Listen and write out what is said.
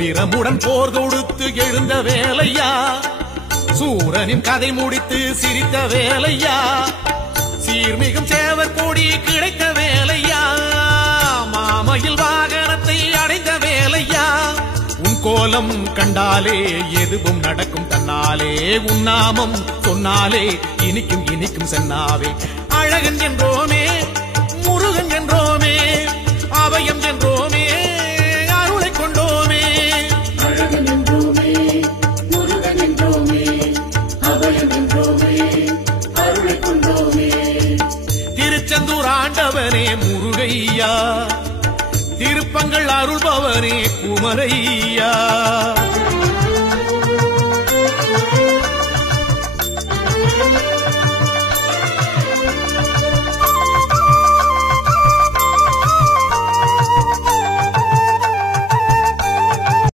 வீரமுடன் போர் தொடுத்து எழுந்த வேலையா, சூரனின் கதை முடித்து சிரித்த வேலையா, சீர்மிகும் சேவர் கொடி கிடைத்த வேலையா, மாமையில் வாகனத்தை அடைந்த வேலையா. உன் கோலம் கண்டாலே எதுவும் நடக்கும் தன்னாலே, உன் நாமம் சொன்னாலே இனிக்கும் இனிக்கும் சென்னாவே. அழகன் என்றோமே, முருகன் என்றோமே, அபயம் என்றோமே, அருளை கொண்டோமே. அழகன் என்றோமே, முருகன் என்றோமே, அபயம் என்றோமே, அருளை கொண்டோமே. திருச்செந்தூர் ஆண்டவனே முருகையா, திருப்பங்கள் அருள்பவனே குமரையா.